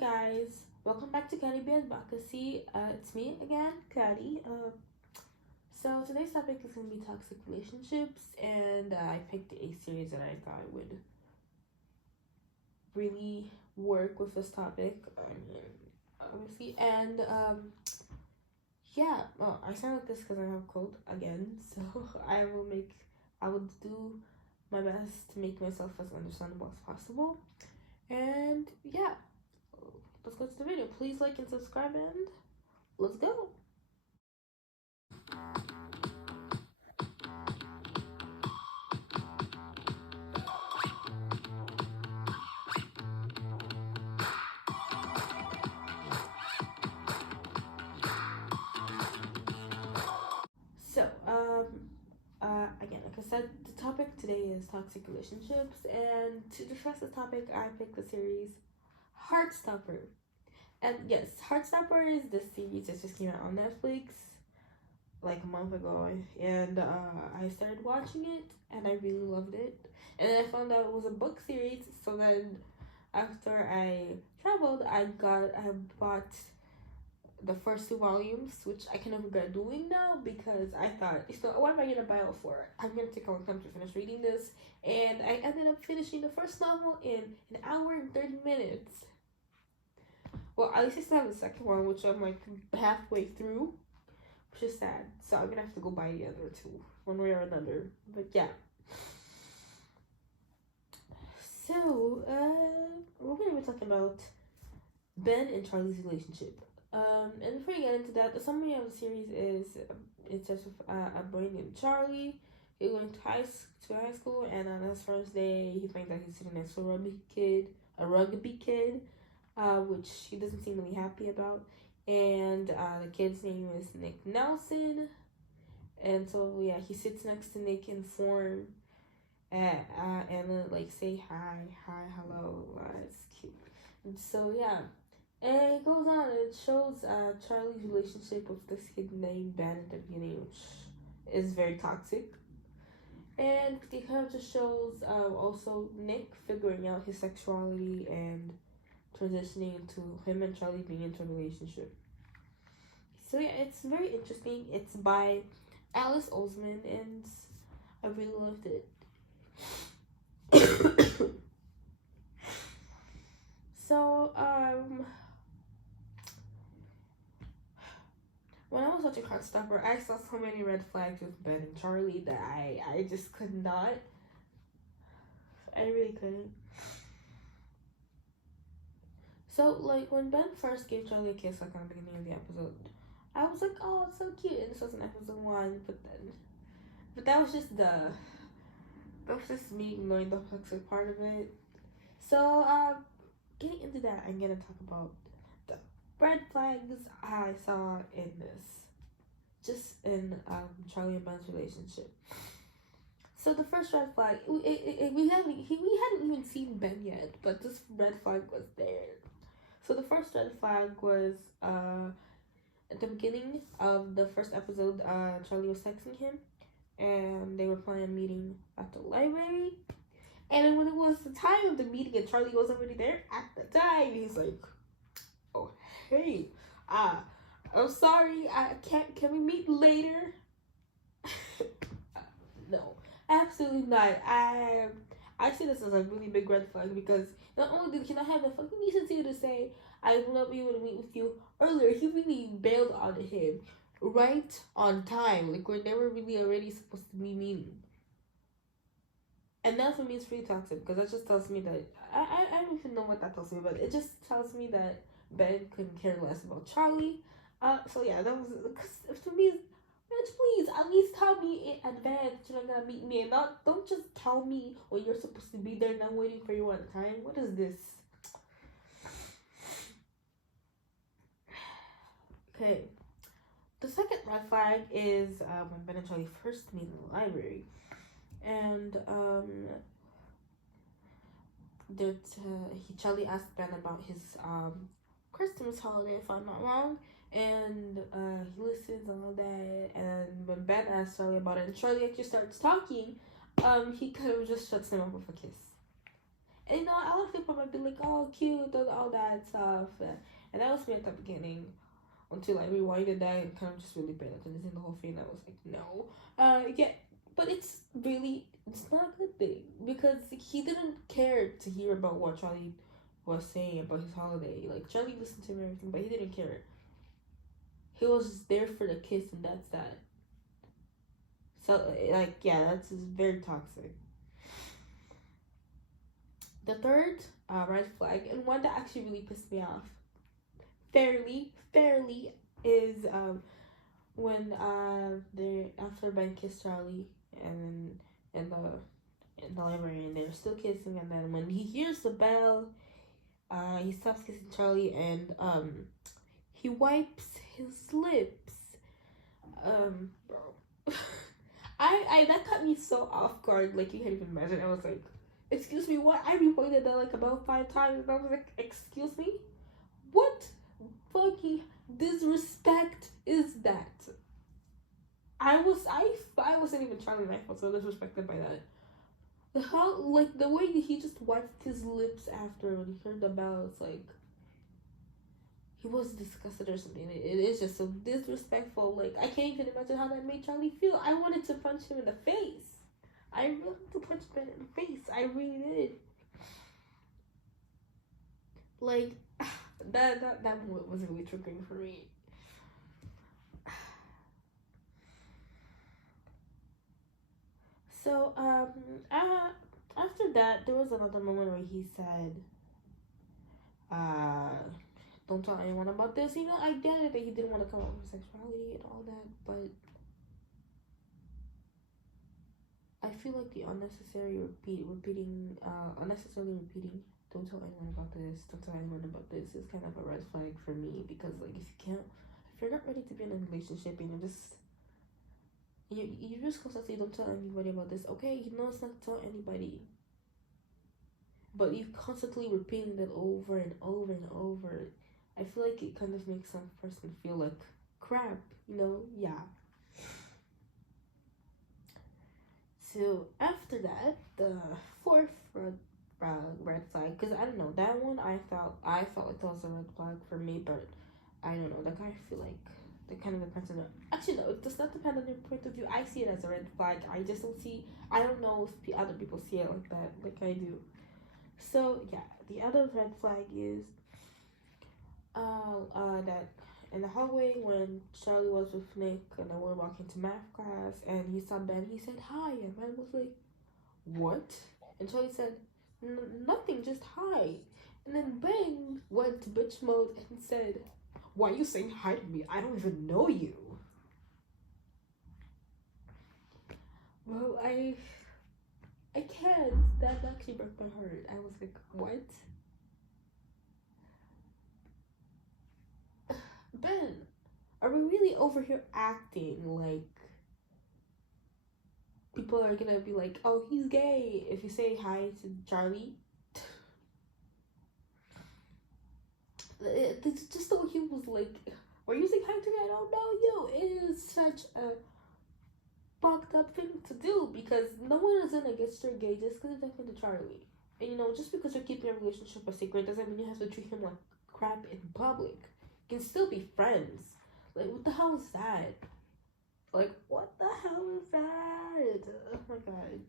guys, welcome back to Caddy Band Bakasi. It's me again, Caddy. So today's topic is gonna be toxic relationships, and I picked a series that I thought would really work with this topic. I mean, obviously, and yeah. Well, I sound like this because I have a cold again, so I will do my best to make myself as understandable as possible. And yeah, let's go to the video. Please like and subscribe, and let's go. So, again, like I said, the topic today is toxic relationships, and to discuss the topic, I picked the series Heartstopper. And yes, Heartstopper is the series that just came out on Netflix like a month ago, and I started watching it, and I really loved it. And then I found out it was a book series, so then after I traveled, I bought the first 2 volumes, which I kind of regret doing now because I thought, so what am I gonna buy it for? I'm gonna take a long time to finish reading this, and I ended up finishing the first novel in an hour and 30 minutes. Well, at least I still have the second one, which I'm like halfway through, which is sad. So I'm gonna have to go buy the other two, one way or another. But yeah. So, we're gonna be talking about Ben and Charlie's relationship. And before we get into that, the summary of the series is it starts with a boy named Charlie. He's going to high school, and on his first day, he finds out he's sitting next to a rugby kid, which he doesn't seem really happy about. And the kid's name is Nick Nelson. And so yeah, he sits next to Nick in form, and like say hi, hello. It's cute. And so yeah. And it goes on, it shows Charlie's relationship with this kid named Ben at the beginning, which is very toxic. And it kind of just shows also Nick figuring out his sexuality and transitioning into him and Charlie being into a relationship. So yeah, it's very interesting. It's by Olseman, and I really loved it. So, when I was watching Heartstopper, I saw so many red flags with Ben and Charlie that I just could not. I really couldn't. So, like, when Ben first gave Charlie a kiss, like, on the beginning of the episode, I was like, oh, it's so cute. And this was in episode 1, but that was just me ignoring the toxic part of it. So, getting into that, I'm gonna talk about the red flags I saw in this, just in Charlie and Ben's relationship. So the first red flag, we hadn't even seen Ben yet, but this red flag was there. So the first red flag was at the beginning of the first episode, Charlie was texting him, and they were planning a meeting at the library. And then when it was the time of the meeting and Charlie was already there at the time, he's like, oh, hey, I'm sorry, can we meet later? No, absolutely not. I see this as a really big red flag because not only did he not have the fucking decency to say, I will not be able to meet with you earlier, he really bailed on him right on time, like when they were really already supposed to be meeting. And that for me is pretty toxic because that just tells me that I don't even know what that tells me, but it just tells me that Ben couldn't care less about Charlie. So yeah, that was, because to me, bitch, please at least tell me in advance that you're not gonna meet me, and don't just tell me when you're supposed to be there and I'm waiting for you at the time. What is this? Okay. The second red flag is when Ben and Charlie first meet in the library. And Charlie asked Ben about his Christmas holiday, if I'm not wrong, and he listens and all that. And when Ben asks Charlie about it, and Charlie actually starts talking, he kind of just shuts him up with a kiss. And a lot of people might be like, oh, cute, and all that stuff. And that was me at the beginning until I rewinded that and kind of just really paid attention to the whole thing. I was like, no. Yeah, but it's not a good thing because he didn't care to hear about what Charlie was saying about his holiday. Like, Charlie listened to him and everything, but he didn't care. He was just there for the kiss, and that's that. So, like, yeah, that's very toxic. The third red flag, and one that actually really pissed me off, fairly, is when they after Ben kissed Charlie, and in the library, and they're still kissing, and then when he hears the bell, he stops kissing Charlie, and he wipes his lips. Bro. I that caught me so off guard, like you can't even imagine. I was like, excuse me, what? I reported that like about 5 times, and I was like, excuse me? What fucking disrespect is that? I wasn't even trying to I felt so disrespected by that. How, like, the way he just wiped his lips after when he heard the bell, it's like he was disgusted or something. It is just so disrespectful. Like, I can't even imagine how that made Charlie feel. I wanted to punch him in the face. I really wanted to punch him in the face. I really did. Like, that moment was really triggering for me. So, after that, there was another moment where he said, don't tell anyone about this. You know, I get it that he didn't want to come out with sexuality and all that, but I feel like the unnecessarily repeating, don't tell anyone about this, don't tell anyone about this is kind of a red flag for me, because, like, if you're not ready to be in a relationship and you just constantly don't tell anybody about this, okay, you know it's not to tell anybody, but you constantly repeating it over and over and over, I feel like it kind of makes some person feel like crap, you know? Yeah. So after that, the fourth red flag, because I don't know, that one I felt like that was a red flag for me, but I don't know, that kind of feel like it kind of depends on actually no, it does not depend on your point of view. I see it as a red flag. I don't know if other people see it like that, like I do. So yeah, the other red flag is that in the hallway when Charlie was with Nick and they were walking to math class and he saw Ben, he said hi, and Ben was like, what? And Charlie said, nothing, just hi. And then Ben went to bitch mode and said, why are you saying hi to me? I don't even know you. Well, I can't. That actually broke my heart. I was like, what? Ben, are we really over here acting like people are gonna be like, oh, he's gay if you say hi to Charlie? It's just the way he was like, were you saying hi to me? I don't know you. It is such a fucked up thing to do, because no one is gonna get straight gay just because you're talking to Charlie. And you know, just because you're keeping a relationship a secret doesn't mean you have to treat him like crap in public. You can still be friends. Like, what the hell is that? Like, what the hell is that? Oh my god.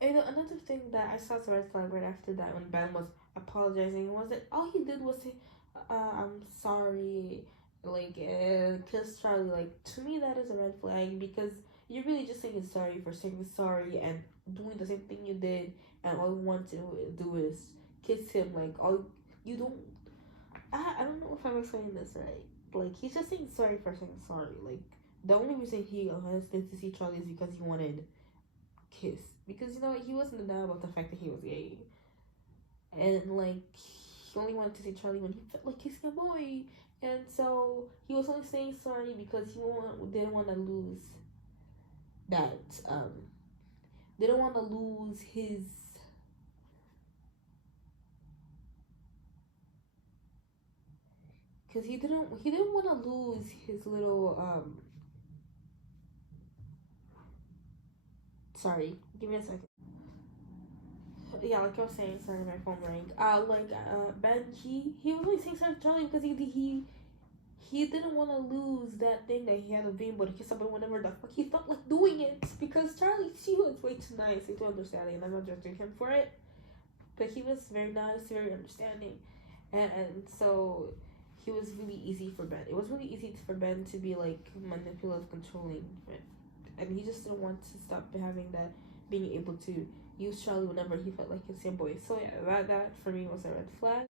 And another thing that I saw as a red flag right after that, when Ben was apologizing, was that all he did was say, I'm sorry, like, kiss Charlie. Like, to me, that is a red flag, because you're really just saying sorry for saying sorry and doing the same thing you did, and all you want to do is kiss him. Like, all you don't. I don't know if I'm explaining this right. Like, he's just saying sorry for saying sorry. Like, the only reason he wanted to see Charlie is because he wanted kiss, because you know he wasn't in doubt about the fact that he was gay, and like he only wanted to see Charlie when he felt like kissing a boy, and so he was only saying sorry because he didn't want to lose that didn't want to lose his because he didn't want to lose his little sorry, give me a second. yeah, like I was saying, sorry, my phone rang. Ben, he was only saying sorry to Charlie because he didn't want to lose that thing that he had of being able to kiss somebody whenever the fuck he felt like doing it. Because Charlie, she was way too nice, way too understanding, and I'm not judging him for it. But he was very nice, very understanding, and so he was really easy for Ben. It was really easy for Ben to be like manipulative, controlling, and he just didn't want to stop having that, being able to use Charlie whenever he felt like it's your boy. So yeah, that for me was a red flag.